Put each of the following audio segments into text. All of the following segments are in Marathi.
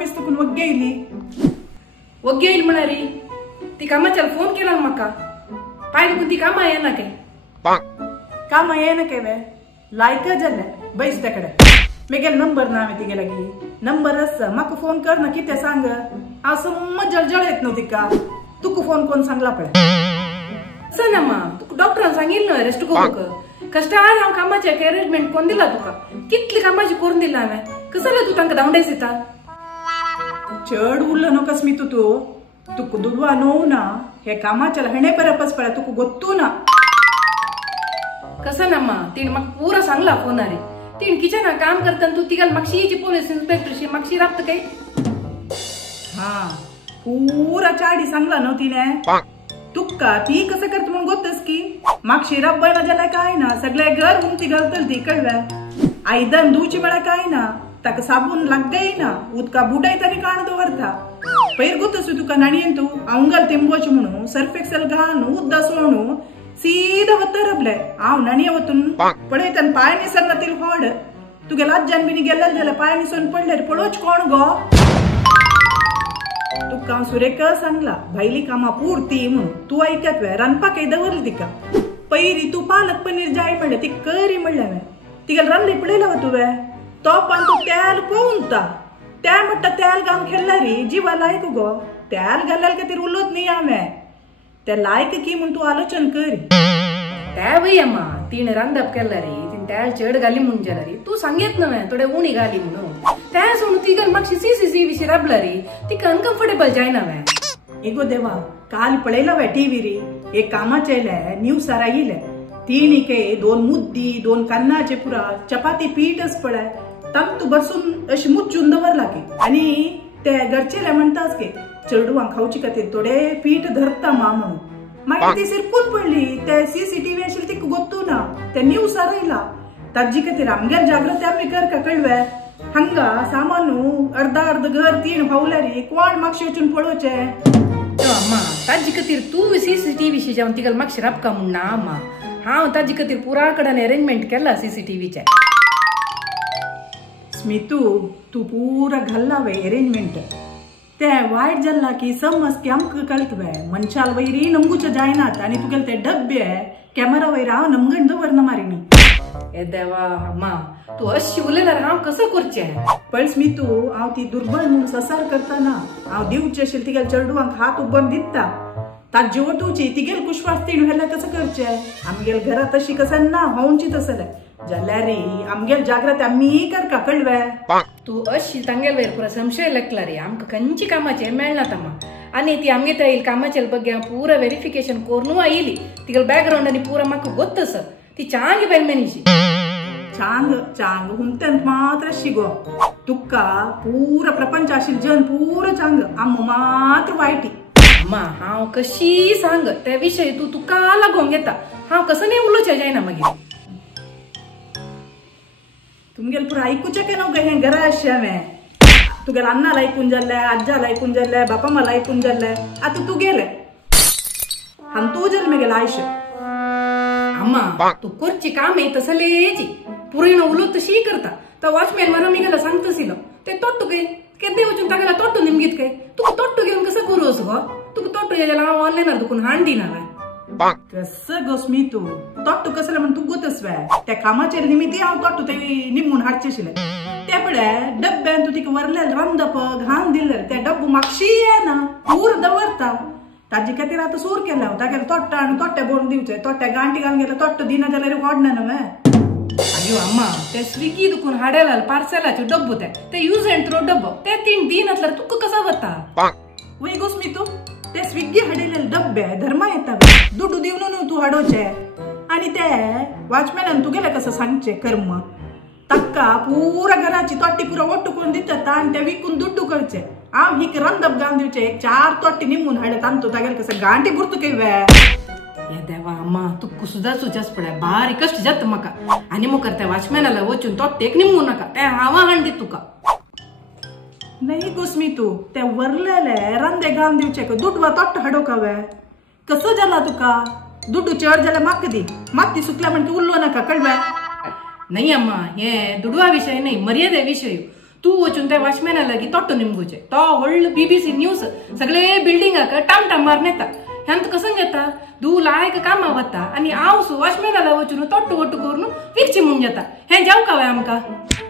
ऑफिस तुकून वग्गे येयली. वग्गे येईल म्हणा रे. ती कामाच्याला फोन केला म्हाका. पाय दुखून ती कामा येना काय. कामा येना काय वे लायका जाल्या बैस त्याकडे मेगेल नंबर ना हांवें तिगे लागीं नंबर आसा म्हाका फोन कर ना कितें सांग हांव समज जळजळ येत न्हू तिका तुका फोन कोण सांगला पळय. असं ना मा तुका डॉक्टरान सांगिल्लें न्हय रेस्ट करूंक कश्टार हांव कामाचें अरेंजमेंट कोण दिला तुका कितली कामाची करून दिला हांवें कसले तूं तांकां धांवडायस दिता. चड उरलो न्हू स्मितू तूं तुका दुडवा न्हू ना हे कामाच्या हेणे परपस पळय तुका गोत्तू ना. कसं ना मा तिने म्हाका पुरो सांगला फोनार तिने किचनात काम करतना तू तिगाल म्हाकशी पोलीस इन्स्पेक्टरशी म्हाकशी राबता काय. हा पुरा चाडी सांगला न्हू तिने तुका ती कसं करता म्हणून गोतस की म्हाकशी राबय ना जाल्यार काय ना सगळे घर उमती घालतली ती कळलं आयदन धुवची म्हळ्यार काय ना ताका साबून लागय ना उदका बुडाय तरी काण दवरता पयर गोतस तुका नाणयेन तू अंगल तिंबोच म्हणून सर्फ एक्सेल घालून उद्दा सोडून सीधा वत्तर रबले हांव नाणये वतून पळयतना पांय निसरना ती होड तुगे लाज्जान बिनी गेलेले जाल्यार पांय निसरून पडले पळोवच कोण गो. तुका हांव सुरेखा सांगला भायली कामां पुरती म्हणून तूं ऐकत वे रांदपाकय दवरली तिका पयरी तू पालक पनीर जाय म्हणलें ती करी म्हणलें हांवें तिका रांदली पळयला वा तुवें तोपान तू तेल पळोवता त्या म्हणटा तेल घालून खेळला रे जिवा लायक गो तेल घालल्या खातीर उलोत न्ही हांवें ते लायक की म्हूण तूं आलोचन कर. त्या वय अम्मा तिने रांदप केला रे तिने त्या चड घाली म्हणून जाल्या रे तू सांगेत न्हय थोडे उणी घाली म्हणून त्या सोडून तिका म्हाकशी सी विशी राबला रे तिका अनकम्फर्टेबल जायना हांवें. एगो देवा काल पळयला वे टीव्ही रे एक कामाचे न्यूसार आयिले तिणीके 2 मुद्दी 2 कन्नाचे पुरा चपाती पीठच पळय तांतू बसून अशी मुच्चून दवरला की आनी ते घरचे म्हणटाच की चेडवांक खावचे खातीर थोडे पीठ धरता मा म्हणून मागीर ती सिरकून पडली ते CCTV आशिल्ली ती गोत्तू ना ते न्यूसार आयला ताजी खातीर आमगेर जागृती आमी करता कळवे हांगा सामानू अर्ध घर तीन फावल्या रे कोण म्हाकशे वचून पळोवचे. अम्मा ताजी खातीर तू CCTV शी जावन तिका म्हाकशी राबका म्हूण ना अम्मा हांव ताजी खातीर पुरा कडेन अरेंजमेंट केला CCTVचे. स्मितू तू पुरा घाल्ला वे अरेंजमेंट ते वायट जाल्ला की समज की आमकां कळत वे मनशाल वयरी नमगूचे जायनात आनी तुगेले ते डब्बे कॅमेरा वयर हांव नमगण दवरना मारिनी. ए देवा अम्मा तू अशी उलयल्यार हांव कसं करचें. पळय स्मितू हांव ती दुर्बळ म्हणून ससार करतना हांव दिवचे आशिल्ले तिगेले चेडवांक हात उबन दिता ताजी वटूची तिगेल कुशवास तीण व्हेल्यार कसं करचें आमगेल घरा तशी कसं ना होवची तसले जाल्यार रे आमगेल जागृती आमी करका कळवे. तू अशी तांगेल वयर पुरा संशय लेखला रे आमकां खंयची कामाचें मेळना तमा आनी ती आमगे त्या येईल कामाचे बग्गे पुरा व्हेरिफिकेशन करून आयली तिगेल बॅकग्राउंड आनी पुरा म्हाका गोत्तस ती चांग बेलमेनीशी चांग चांग हुंतेन मात्र शिगो तुका पुरा प्रपंच आशिल्ले जन पुरा चांग आम मात्र वायटी. अम्मा हांव कशी सांग त्या विशय तू तुका लागोंक येता हांव कसं नाही उलोवचें जायना मागीर. तुमगेल पुरा आयकुचें के न्हू हें घरा अशें हांवें तुगेल अन्नाला आयकून जाल्लें आज्जाला आयकून जाल्लें बापा मला आयकून जाल्लें आतां तूं गेलें हांव तूं जालें मगेलें आयुश्य. अम्मा तू करची काम आहे तसलेची पुरीण उलोत तशी करता तर वॉचमॅन मला मी गेला सांगतसिलो ते तोट्टू काय केदे वचून तागेला तोट्टू निमगीत काय तुका तोट्टू घेऊन कसं करूस गो तुका तोट्टू जाल्यार हांव ऑनलायनार दुखून हांडीन हांवें. कसं गो स्मितू तोट्टू कसले म्हण तू गोतस वे त्या कामाचेर निमित्ती हांव तोट्टू ते निमून हाडचे आशिल्ले ते पळय डब्यान तू तिका व्हरलेले रांदप घान दिले ते डब्बू म्हाकशी येना पूर दवरता ताजे खातीर आतां सूर केला हांव तागेले तोट्टा आनी तोट्टे बोड दिवचे तोट्टे गांठी घालून गेले तोट्टो दिना जाल्यार व्हडना न्हय. अयो अम्मा ते स्विगी दुखून हाडेला पार्सलाचे डब्बो ते यूज एंड थ्रो डब्बो ते 3 दिन आसल्यार तुका कसं वता. वय गो स्मितू ते स्विगी हाडिल्ले डब्बे धर्मा येता दुडू दिवन न्हू तू हाडोवचे आनी ते वॉचमॅनान तुगेले कसं सांगचे कर्म ताका पुरा घराची तोट्टी पुरा ओट्टू करून दिता आनी ते विकून दुड्डू करचे हांव हिक रांदप घालून दिवचे 4 तोट्टी निमून हाडत आनी तू तागेले कसं गांठी पुरतू काय वे. हे देवा अम्मा तुका सुद्धा सुजास पळय बारी कश्ट जाता म्हाका आनी मुखार त्या वॉचमॅनाला वचून तोट्टेक निमू नाका ते हांव हाडीत तुका. नाही गो स्मितू ते व्हरलेले रांदे घालून दिवचे दुडवा तोट्ट हाडोवका वे कसं जाला तुका दुडू चड जाल्यार म्हाका दी माती सुकल्या म्हणटा उरलो नाका कळवे. नाही अम्मा हे दुडवा विषय नाही मर्यादे विषय तू वचून त्या वॉचमॅनाला की तोट्टो निमगुचे तो व्हडल BBC न्यूज सगळे बिल्डिंगाक टाम टाम मारून येता ह्यांत कसं घेता दू लायक कामा वता आणि हांव सु वॉचमॅनाला वचून तोट्टो वट्टो करून विकची म्हणून येता हे जाऊ का आमकां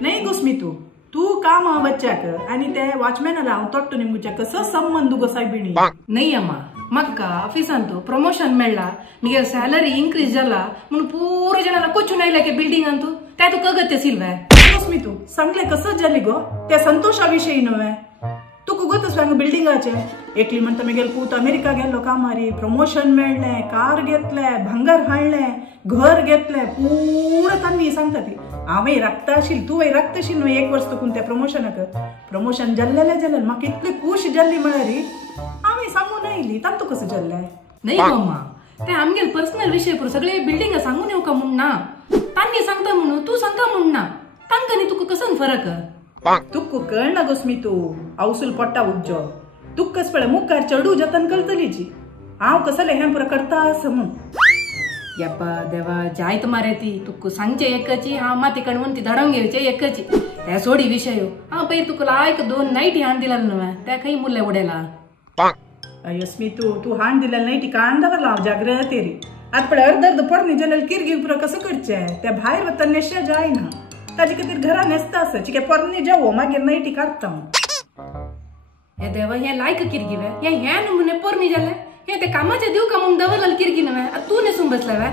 नाही गोस्मितू तू काम वच्चाक आणि त्या वॉचमॅनाला हांव तोट्टो निमगुच्या कसं संबंध गो सायबिणी नाही अम्मा म्हाका ऑफिसान तो प्रमोशन मेळ्ळा मगे सॅलरी इन्क्रीज जाला म्हणून पुरो जणांना कोचून आयल्या की बिल्डिंगान तू त्या तू कगत सिल्वे गोस्मितू सांगले कसं जाली गो त्या संतोषाविषयी नव्हे तुका गोतच सांग बिल्डिंगाचे एकली म्हणता मी गेल पूत अमेरिका गेलो कामारी प्रमोशन मेळ्ळें कार घेतले भांगार हाडलें घर घेतलें पुरं तांणी सांगता ती हांवें रक्त आशिल्ली तुवें रक्त आशिल्ली न्हू 1 वर्स तकून त्या प्रमोशनाक प्रमोशन जाल्लें म्हाका इतली खूश जाल्ली म्हळ्यार हांवें सांगून आयली तांतू कसं जाल्लें नाही अम्मा ते आमगे पर्सनल विषय पुरो सगळे बिल्डिंग सांगून येऊ का म्हूण ना तांणी सांगता म्हणून तू सांगता म्हूण ना तांकां न्ही तुका कसं फरक तुक्कू कळना गोस्मितू अवसूल पडटा उज्जो तुक कस पळय मुखार चढू जतन करतलीची हांव कसले हें पुरो करता असं म्हूण येप्पा देवा जायत मारे ती तुका सांगचे एकची हांव माती कणवून ती धडोवन घेवचे एकची हे सोडी विषय हांव पळय तुका लायक 2 नायटी हाड दिला न्हू त्या खंय मुल्ले उडयला अयो स्मितू तू हाण दिलेलं नाही ती कांदा दवरला हांव जाग्रतेरी आतां पळय अर्द पडनी जाल्यार किरगी पुरो कसं करचें त्या भायर वता नेशा जायना ताजे खातीर घरा नेसता आसा चिके परनी जावो मागीर नायटी काडटा हे देवा हे लायक किरगी वे हे नमुने पोरणी जाले हे ते कामाचे दिव का म्हणून दवरला किरगी न्हू तू नेसून बसला वे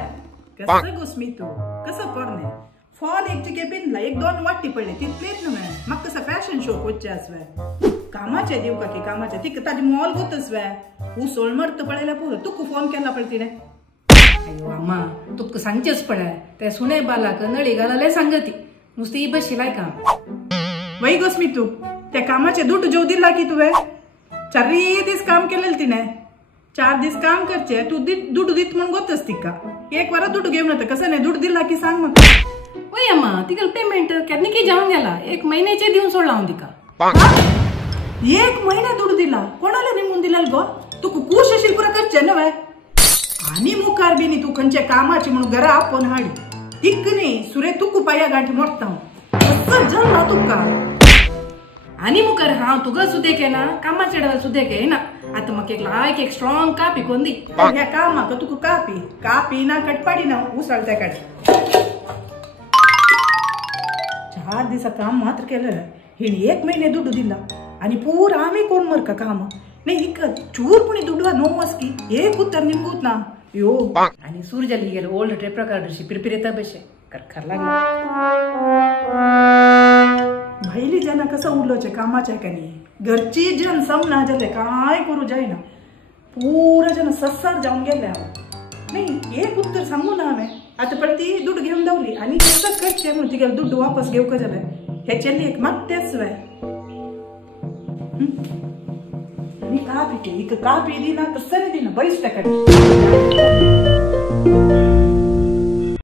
कसं गोस्मितू कसं परने फॉल एक चिके पिनला 1-2 वाटी पडले तितलेच न्हू म्हाका कसं फॅशन शो कोच्चे आसवे कामाचे दिव का की कामाचे ती ताजी मोल गोतच वे उसोळ मरत पळयल्या पुरो तुका फोन केला पळय तिने अयो अम्मा तुका सांगचेच पळय ते सुने बालाक नळी घालले सांगती नुसती बसशिलाय का वय गोस्मितू त्या कामाचे दूट जेव दिला की तुवें 4 दीस काम केलेलं तिने 4 दीस काम करचे तू दूट दीत म्हणून गोतच तिका 1 वरा दूट घेऊन येतं कसं नाही दूट दिला की सांग म्हाका वय अम्मा तिका पेमेंट केन्ना की जाऊन गेला 1 महिन्याचे दिवन सोडला हांव तिका 1 महिना दूट दिला कोणाला निमून दिलेलं गो तुका खूश आशिल्ली पुरो करचे न्हय आनी मुखार बी न्ही तू खंयच्या कामाची म्हणून घरा आपोवन हाडी तिक न्ही सुरे तुका पाया गांठी मोडटा कसं जाणा तुका आनी मुखार हांव तुका सुद्दें केना कामाचे डबल सुद्दें केना आता म्हाका एक लायक एक स्ट्रॉंग कापी कोण दी ह्या कामाक तुका कापी ना कटपाडी ना उसळ त्या काड 4 दिसा काम मात्र केलं हिणी 1 महिने दुडू दिला आणि पूर आम्ही कोण मर का काम नाही हिक चूर पुणी दुडवा नोवस की एक उत्तर निमगूत ना यो आणि सूरजाली गेलो ओल्ड ट्रे प्रकारशी पिरपिरेता बशे करखर लागला भाईली जना कसं उरलोचे कामाच्या कानी घरची जन समना जाले काय करू जायना पुरा जन सस्सार जाऊन गेले नाही एक उत्तर सांगू ना हांवें आता पण ती दूध घेऊन धावली आणि कसं करचे म्हणून ती दूध वापस घेऊ का जालें हे चेल्ली एक मागतेच वे आणि कापी के इक कापी दिना कसं दिना बैस टाकडी